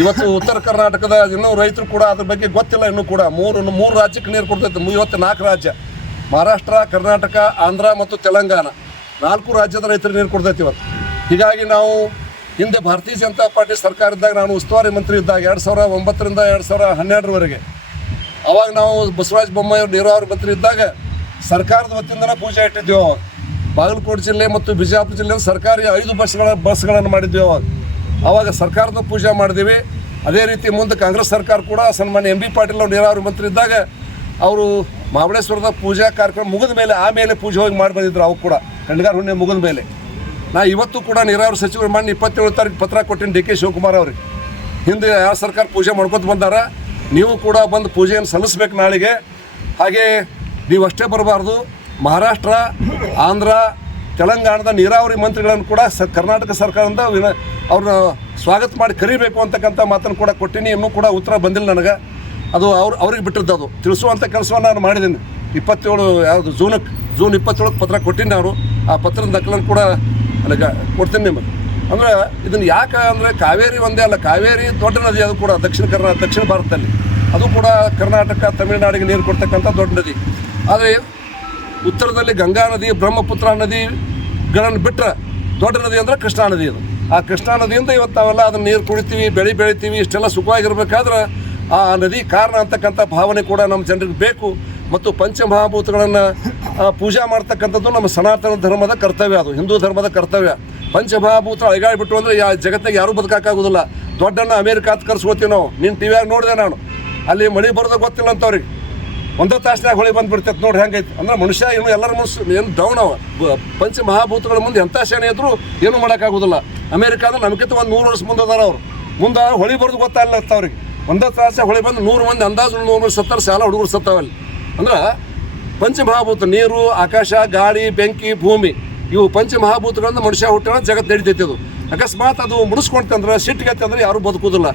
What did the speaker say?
ಇವತ್ತು ಉತ್ತರ ಕರ್ನಾಟಕದ ಇನ್ನೂ ರೈತರು ಕೂಡ ಅದ್ರ ಬಗ್ಗೆ ಗೊತ್ತಿಲ್ಲ. ಇನ್ನೂ ಕೂಡ ಮೂರು ರಾಜ್ಯಕ್ಕೆ ನೀರು ಕೊಡ್ತೈತೆ. ಇವತ್ತು 4 ರಾಜ್ಯ, ಮಹಾರಾಷ್ಟ್ರ, ಕರ್ನಾಟಕ, ಆಂಧ್ರ ಮತ್ತು ತೆಲಂಗಾಣ 4 ರಾಜ್ಯದ ರೈತರಿಗೆ ನೀರು ಕೊಡ್ತೈತೆ ಇವತ್ತು. ಹೀಗಾಗಿ ನಾವು ಹಿಂದೆ ಭಾರತೀಯ ಜನತಾ ಪಾರ್ಟಿ ಸರ್ಕಾರ ಇದ್ದಾಗ, ನಾನು ಉಸ್ತುವಾರಿ ಮಂತ್ರಿ ಇದ್ದಾಗ 2009ರಿಂದ 2012ರವರೆಗೆ, ಅವಾಗ ನಾವು ಬಸವರಾಜ ಬೊಮ್ಮಾಯಿ ನೀರಾವರಿ ಮಂತ್ರಿ ಇದ್ದಾಗ ಸರ್ಕಾರದ ವತಿಯಿಂದನೇ ಪೂಜೆ ಇಟ್ಟಿದ್ದೀವಿ. ಅವಾಗ ಬಾಗಲಕೋಟೆ ಜಿಲ್ಲೆ ಮತ್ತು ಬಿಜಾಪುರ ಜಿಲ್ಲೆಯಲ್ಲಿ ಸರ್ಕಾರಿ 5 ಬಸ್ಗಳನ್ನು ಮಾಡಿದ್ವಿ. ಅವಾಗ ಸರ್ಕಾರದ ಪೂಜೆ ಮಾಡಿದ್ದೀವಿ. ಅದೇ ರೀತಿ ಮುಂದೆ ಕಾಂಗ್ರೆಸ್ ಸರ್ಕಾರ ಕೂಡ ಸನ್ಮಾನ್ಯ MB ಪಾಟೀಲ್ ಅವರು ನೀರಾವರಿ ಮಂತ್ರಿ ಇದ್ದಾಗ ಅವರು ಮಹಾಬಳೇಶ್ವರದ ಪೂಜಾ ಕಾರ್ಯಕ್ರಮ ಮುಗಿದ ಮೇಲೆ ಆಮೇಲೆ ಪೂಜೆ ಹೋಗಿ ಮಾಡಿ ಬಂದಿದ್ರು. ಅವು ಕೂಡ ಖಂಡಗಾರ ಹುಣ್ಣೆ ಮುಗಿದ ಮೇಲೆ. ನಾ ಇವತ್ತು ಕೂಡ ನೀರಾವರಿ ಸಚಿವರು ಮಾಡಿ 27 ತಾರೀಕು ಪತ್ರ ಕೊಟ್ಟಿನಿ DK ಶಿವಕುಮಾರ್ ಅವ್ರಿಗೆ. ಹಿಂದೆ ಯಾವ ಸರ್ಕಾರ ಪೂಜೆ ಮಾಡ್ಕೊತ ಬಂದಾರ, ನೀವು ಕೂಡ ಬಂದು ಪೂಜೆಯನ್ನು ಸಲ್ಲಿಸ್ಬೇಕು ನಾಳೆಗೆ. ಹಾಗೆ ನೀವು ಅಷ್ಟೇ ಬರಬಾರ್ದು, ಮಹಾರಾಷ್ಟ್ರ, ಆಂಧ್ರ, ತೆಲಂಗಾಣದ ನೀರಾವರಿ ಮಂತ್ರಿಗಳನ್ನು ಕೂಡ ಕರ್ನಾಟಕ ಸರ್ಕಾರದಿಂದ ಅವ್ರನ್ನ ಸ್ವಾಗತ ಮಾಡಿ ಕರಿಬೇಕು ಅಂತಕ್ಕಂಥ ಮಾತನ್ನು ಕೂಡ ಕೊಟ್ಟಿನಿ. ಇನ್ನೂ ಕೂಡ ಉತ್ತರ ಬಂದಿಲ್ಲ ನನಗೆ. ಅದು ಅವ್ರಿಗೆ ಬಿಟ್ಟಿದ್ದು. ಅದು ತಿಳಿಸುವಂಥ ಕೆಲಸವನ್ನು ನಾನು ಮಾಡಿದ್ದೀನಿ. 27 ಜೂನ್ 27 ಪತ್ರ ಕೊಟ್ಟಿನಿ ನಾನು. ಆ ಪತ್ರದ ನಕಲನ್ನು ಕೂಡ ನನಗೆ ಕೊಡ್ತೀನಿ ನಿಮಗೆ. ಅಂದರೆ ಇದನ್ನು ಯಾಕೆ ಅಂದರೆ ಕಾವೇರಿ ಒಂದೇ ಅಲ್ಲ, ಕಾವೇರಿ ದೊಡ್ಡ ನದಿ. ಅದು ಕೂಡ ದಕ್ಷಿಣ ಭಾರತದಲ್ಲಿ ಅದು ಕೂಡ ಕರ್ನಾಟಕ, ತಮಿಳುನಾಡಿಗೆ ನೀರು ಕೊಡ್ತಕ್ಕಂಥ ದೊಡ್ಡ ನದಿ. ಆದರೆ ಉತ್ತರದಲ್ಲಿ ಗಂಗಾ ನದಿ, ಬ್ರಹ್ಮಪುತ್ರ ನದಿಗಳನ್ನು ಬಿಟ್ಟರೆ ದೊಡ್ಡ ನದಿ ಅಂದರೆ ಕೃಷ್ಣಾ ನದಿ. ಅದು ಆ ಕೃಷ್ಣಾ ನದಿಯಿಂದ ಇವತ್ತು ನಾವೆಲ್ಲ ಅದನ್ನು ನೀರು ಕುಡಿತೀವಿ, ಬೆಳಿತೀವಿ. ಇಷ್ಟೆಲ್ಲ ಸುಖವಾಗಿರ್ಬೇಕಾದ್ರೆ ಆ ನದಿ ಕಾರಣ ಅಂತಕ್ಕಂಥ ಭಾವನೆ ಕೂಡ ನಮ್ಮ ಜನರಿಗೆ ಬೇಕು. ಮತ್ತು ಪಂಚಮಹಾಭೂತಗಳನ್ನು ಪೂಜೆ ಮಾಡ್ತಕ್ಕಂಥದ್ದು ನಮ್ಮ ಸನಾತನ ಧರ್ಮದ ಕರ್ತವ್ಯ. ಅದು ಹಿಂದೂ ಧರ್ಮದ ಕರ್ತವ್ಯ. ಪಂಚಮಹಾಭೂತ ಅಳಿಗಾಡ್ಬಿಟ್ಟು ಅಂದರೆ ಜಗತ್ತಿನಾಗ ಯಾರೂ ಬದುಕಾಗೋದಿಲ್ಲ. ದೊಡ್ಡನ್ನು ಅಮೇರಿಕಾತ್ ಕರ್ಸ್ಕೋತೀವಿ ನಾವು. ನೀನು ಟಿವಿಯಾಗ ನೋಡಿದೆ ನಾನು. ಅಲ್ಲಿ ಮಳೆ ಬರೋದು ಗೊತ್ತಿಲ್ಲ ಅಂತವ್ರಿಗೆ. 1 ತಾಸಿನಾಗ ಹೊಳೆ ಬಂದುಬಿಡ್ತೈತೆ. ನೋಡಿ ಹೆಂಗೈತೆ ಅಂದರೆ ಮನುಷ್ಯ ಇನ್ನು ಎಲ್ಲರ ಮನಸ್ಸು ಏನು ಡೌನ್ ಅವ. ಪಂಚಮಹಾಭೂತಗಳ ಮುಂದೆ ಎಂಥ ಶಾಣೆ ಇದ್ದರೂ ಏನೂ ಮಾಡೋಕ್ಕಾಗೋದಿಲ್ಲ. ಅಮೇರಿಕಾದ ನಮಗಿಂತ 100 ವರ್ಷ ಮುಂದೆ ಅದಾರ ಅವರು. ಮುಂದೆ ಹೊಳೆ ಬರೋದು ಗೊತ್ತಾಗಲ್ಲ ಅವ್ರಿಗೆ. 1 ತಾಸು ಹೊಳೆ ಬಂದು 100 ಮಂದಿ ಅಂದಾಜು 100 ಸತ್ತಾರೆ, ಶಾಲಾ ಹುಡುಗರು ಸತ್ತಾವಲ್ಲಿ. ಅಂದ್ರೆ ಪಂಚಮಹಾಭೂತ ನೀರು, ಆಕಾಶ, ಗಾಳಿ, ಬೆಂಕಿ, ಭೂಮಿ, ಇವು ಪಂಚಮಹಾಭೂತಗಳಿಂದ ಮನುಷ್ಯ ಹುಟ್ಟಿದ ಜಗತ್ತು ನಡೀತೈತಿ. ಅದು ಅಕಸ್ಮಾತ್ ಅದು ಮುಡಿಸ್ಕೊಂತಂದ್ರೆ, ಸಿಟ್ಟಿಗೆ ಅಂದ್ರೆ ಯಾರೂ ಬದುಕೋದಿಲ್ಲ.